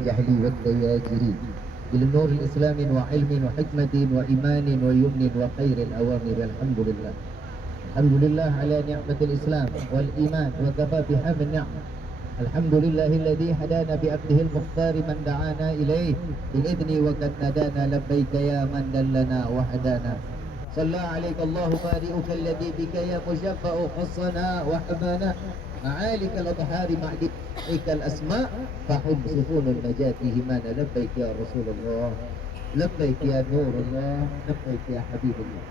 الجهل والتياجر بالنور الإسلام وعلم وحكمة وإيمان ويمن وخير الأوامر. الحمد لله. الحمد لله على نعمة الإسلام والإيمان وكفى بها من نعمة. الحمد لله الذي هدانا بعبده المختار من دعانا إليه بالإذن وقد نادانا لبيك يا من دلنا وهدانا. صلى عليك الله بارئك الذي بك يا مشفع خصنا وحمانا. معالك الأطهار مع ذكرك الأسماء فهم سفون النجاة همانا. لبيك يا رسول الله، لبيك يا نور الله، لبيك يا حبيب الله.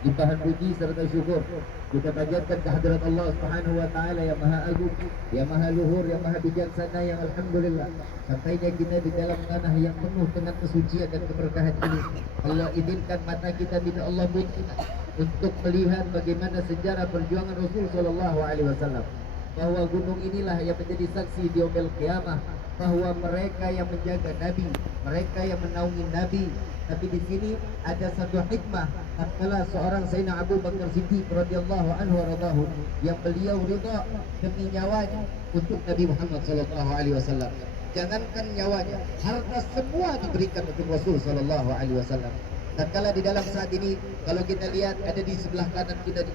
Limpahan puji serta syukur kita panjatkan kehadirat Allah Subhanahu wa taala yang Maha Agung, yang Maha Luhur, yang Maha Bijaksana, yang alhamdulillah sampainya kita di dalam tanah yang penuh dengan kesucian dan keberkahan ini. Allah izinkan mata kita bila Allah buka untuk melihat bagaimana sejarah perjuangan Rasul sallallahu alaihi wasallam, bahwa gunung inilah yang menjadi saksi di yaumil qiyamah bahwa mereka yang menjaga Nabi, mereka yang menaungi Nabi. Tapi di sini ada satu hikmah tatkala seorang Sayyidina Abu Bakar Siddiq radhiyallahu anhu radhahu yang beliau ridha demi nyawanya untuk Nabi Muhammad sallallahu alaihi wasallam. Jangankan nyawanya, harta semua diberikan untuk Rasul sallallahu alaihi wasallam. Tatkala di dalam saat ini kalau kita lihat ada di sebelah kanan kita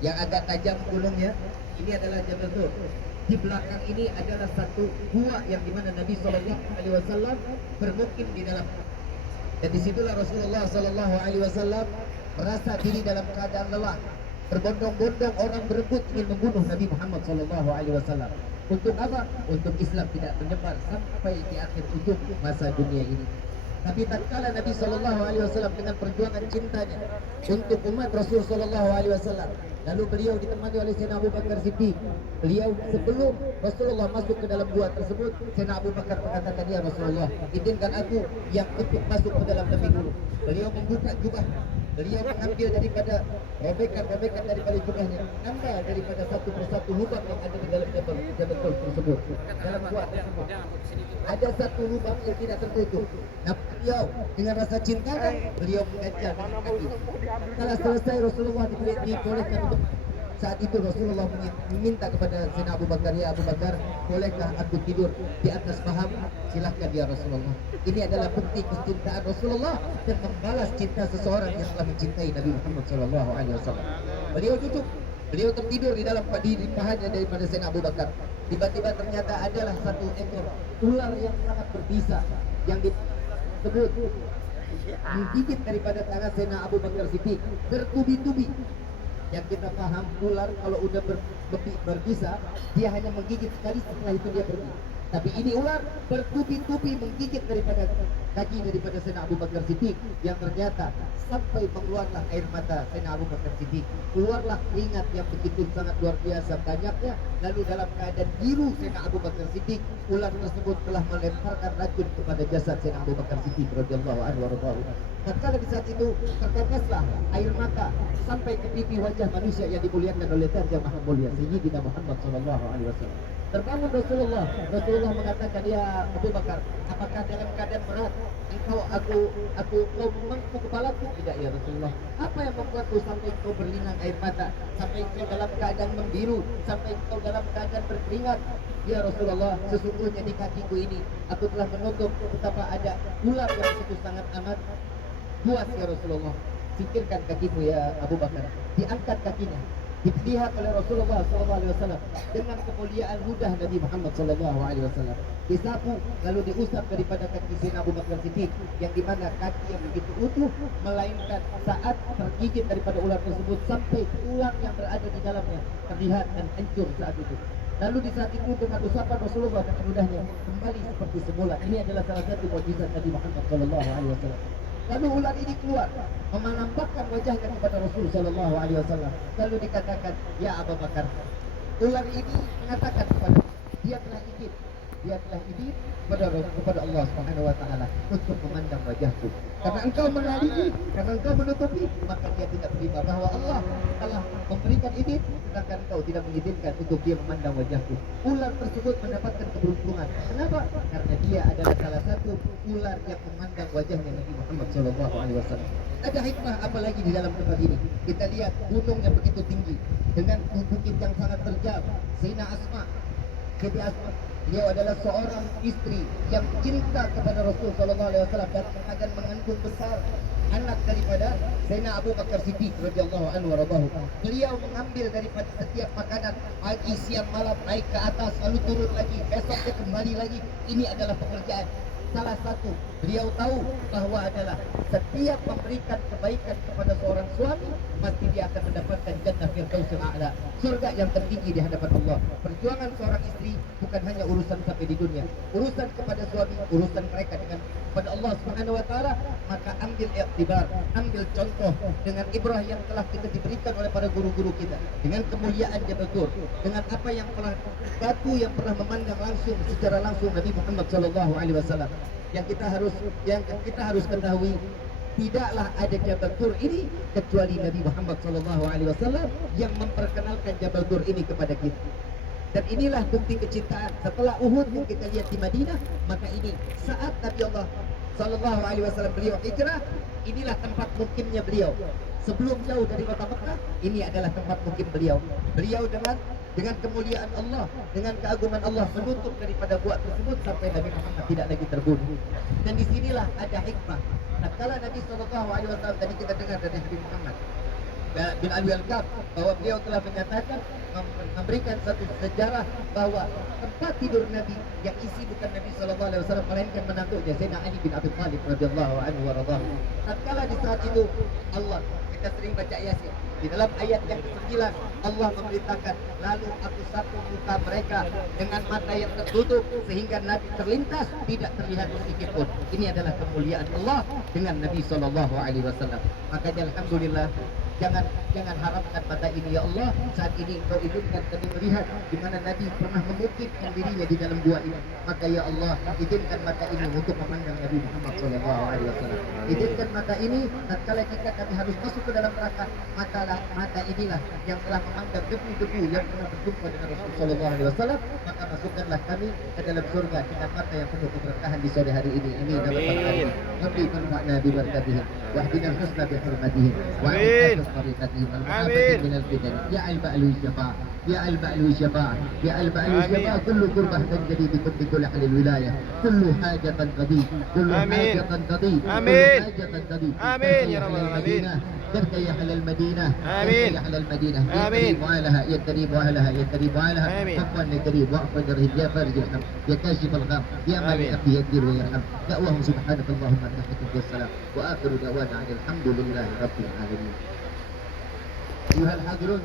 yang agak tajam gunungnya, ini adalah Jabal Tur. Di belakang ini adalah satu gua yang dimana Nabi sallallahu alaihi wasallam bermukim di dalam. Dan disitulah Rasulullah sallallahu alaihi wasallam merasa diri dalam keadaan lelah. Berbondong-bondong orang berebut ingin membunuh Nabi Muhammad sallallahu alaihi wasallam. Untuk apa? Untuk Islam tidak menyebar sampai di akhir ujung masa dunia ini. Tapi tatkala Nabi sallallahu alaihi wasallam dengan perjuangan cintanya untuk umat Rasul sallallahu alaihi wasallam, lalu beliau ditemani oleh Sayyidina Abu Bakar Siddiq. Beliau sebelum Rasulullah masuk ke dalam gua tersebut, Sayyidina Abu Bakar mengatakan, "Ya Rasulullah, izinkan aku yang ikut masuk ke dalam lebih dulu." Beliau membuka jubah, beliau mengambil daripada robekan-robekan daripada jubahnya, ambil daripada satu persatu lubang yang ada di dalam Jabal tersebut. Dalam gua tersebut ada satu lubang yang tidak tertutup. Nah, beliau dengan rasa cinta beliau mengajar dengan kaki. Setelah selesai Rasulullah dibolehkan untuk saat itu Rasulullah meminta kepada Sayyidina Abu Bakar, "Ya Abu Bakar, bolehkah aku tidur di atas paham?" "Silahkan ya Rasulullah." Ini adalah bukti kecintaan Rasulullah dan membalas cinta seseorang yang telah mencintai Nabi Muhammad SAW. Beliau duduk, beliau tertidur di dalam pahanya daripada Sayyidina Abu Bakar. Tiba-tiba ternyata adalah satu ekor ular yang sangat berbisa yang disebut menggigit daripada tangan Sayyidina Abu Bakar Siddiq bertubi-tubi. Yang kita paham ular kalau udah berbisa dia hanya menggigit sekali, setelah itu dia pergi. Tapi ini ular bertubi-tubi menggigit daripada kaki daripada Sayyidina Abu Bakar Siddiq, yang ternyata sampai mengeluarlah air mata Sayyidina Abu Bakar Siddiq, keluarlah keringat yang begitu sangat luar biasa banyaknya. Lalu dalam keadaan biru Sayyidina Abu Bakar Siddiq, ular tersebut telah melemparkan racun kepada jasad Sayyidina Abu Bakar Siddiq radhiyallahu anhu warḍahu. Tatkala di saat itu terteteslah air mata sampai ke pipi wajah manusia yang dimuliakan oleh Tuhan yang Maha Mulia Sayyidina Muhammad sallallahu alaihi wasallam. Terbangun Rasulullah mengatakan, "Ya Abu Bakar, apakah dalam keadaan berat aku memangku kepalaku?" "Tidak ya Rasulullah." "Apa yang membuatku sampai kau berlinang air mata, sampai kau dalam keadaan membiru, sampai kau dalam keadaan berkeringat?" "Ya Rasulullah, sesungguhnya di kakiku ini aku telah menutup betapa ada ular yang begitu sangat amat buas ya Rasulullah." "Sikirkan kakimu ya Abu Bakar." Diangkat kakinya, dilihat oleh Rasulullah SAW dengan kemuliaan mudah Nabi Muhammad SAW. Disapu lalu diusap daripada kaki Sayyidina Abu Bakar Siddiq, yang dimana kaki yang begitu utuh, melainkan saat tergigit daripada ular tersebut sampai tulang yang berada di dalamnya terlihat dan hancur saat itu. Lalu di saat itu dengan usapan Rasulullah dengan mudahnya kembali seperti semula. Ini adalah salah satu mukjizat Nabi Muhammad SAW. Lalu ular ini keluar menampakkan wajahnya kepada Rasul sallallahu alaihi wasallam. Lalu dikatakan, "Ya Abu Bakar." Ular ini mengatakan kepada dia telah izin kepada Allah Subhanahu wa taala untuk memandang wajahku. Karena engkau menalingi, karena engkau menutupi, maka dia tidak terima bahwa Allah telah memberikan izin sedangkan engkau tidak mengizinkan untuk dia memandang wajahku. Ular tersebut mendapatkan keberuntungan. Kenapa? Karena dia adalah salah satu ular yang memandang wajahnya Nabi Muhammad sallallahu alaihi wasallam. Ada hikmah apa lagi di dalam tempat ini? Kita lihat gunung yang begitu tinggi dengan bukit yang sangat terjal. Sayyidina Asma Siti Asma, beliau adalah seorang istri yang cinta kepada Rasul sallallahu alaihi wasallam dan akan mengandung besar anak daripada Sayyidina Abu Bakar Siddiq radhiyallahu anhu waradahu. Beliau mengambil daripada setiap makanan pagi, siang, malam, naik ke atas lalu turun lagi, besok dia kembali lagi. Ini adalah pekerjaan. Salah satu beliau tahu bahwa adalah setiap memberikan kebaikan kepada seorang suami pasti dia akan mendapatkan jannah firdausil a'la, surga yang tertinggi di hadapan Allah. Perjuangan seorang istri bukan hanya urusan sampai di dunia, urusan kepada suami, urusan mereka dengan kepada Allah Subhanahu wa taala. Maka ambil iktibar, ambil contoh dengan ibrah yang telah kita diberikan oleh para guru-guru kita, dengan kemuliaan Jabal Tur, dengan apa yang pernah batu yang pernah memandang langsung secara langsung Nabi Muhammad sallallahu alaihi wasallam. Yang kita harus ketahui, tidaklah ada Jabal Tur ini kecuali Nabi Muhammad sallallahu alaihi wasallam yang memperkenalkan Jabal Tur ini kepada kita. Dan inilah bukti kecintaan. Setelah Uhud yang kita lihat di Madinah, maka ini saat Nabi Allah sallallahu alaihi wasallam beliau hijrah, inilah tempat mukimnya beliau. Sebelum jauh dari kota Mekah, ini adalah tempat mukim beliau. Beliau dengan kemuliaan Allah, dengan keagungan Allah menutup daripada buat tersebut sampai Nabi Muhammad tidak lagi terbunuh. Dan disinilah ada hikmah. Nah, kalau Nabi sallallahu alaihi wasallam tadi kita dengar dari Nabi Muhammad bin Abi Al-Kab bahwa beliau telah menyatakan, memberikan satu sejarah bahwa tempat tidur Nabi yang isi bukan Nabi sallallahu alaihi wasallam melainkan menantunya Sayyidina Ali bin Abi Thalib radhiyallahu anhu wa radhahu. Tatkala di saat itu Allah, kita sering baca Yasin, di dalam ayat yang ke-9 Allah memberitakan, lalu aku sapu muka mereka dengan mata yang tertutup sehingga Nabi terlintas tidak terlihat sedikit pun. Ini adalah kemuliaan Allah dengan Nabi sallallahu alaihi wasallam. Makanya alhamdulillah, jangan harapkan mata ini ya Allah, saat ini Engkau izinkan kami melihat di mana Nabi pernah memukifkan dirinya di dalam gua ini. Maka ya Allah, izinkan mata ini untuk memandang Nabi Muhammad sallallahu alaihi wasallam. Izinkan mata ini tatkala jika kami harus masuk ke dalam neraka, mata inilah yang telah memandang debu-debu yang pernah berjumpa dengan Rasul sallallahu alaihi wasallam, maka masukkanlah kami ke dalam surga dengan mata yang penuh keberkahan di sore hari ini. Amin. Rabbi manfa'na bi barakatihim wa hdina husna bi hurmatihim wa طريقتهم المحافظة من الفتن يا البأل والشفاعة يا البأل والشفاعة يا البأل والشفاعة كل قربة تنجلي بكم بكل أهل الولاية كل حاجة تضيق كل حاجة تضيق كل حاجة تضيق آمين يا رب العالمين تركي يا أهل المدينة آمين يا أهل المدينة آمين يا كريم وأهلها يا كريم وأهلها آمين عفوا يا كريم وعفوا يا رهيب يا فارج الهم يا كاشف الغم يا مالك أبي يكبر ويرحم دعواهم سبحانك اللهم تحية والسلام وآخر دعوانا عن الحمد لله رب العالمين. أيها الحاضرون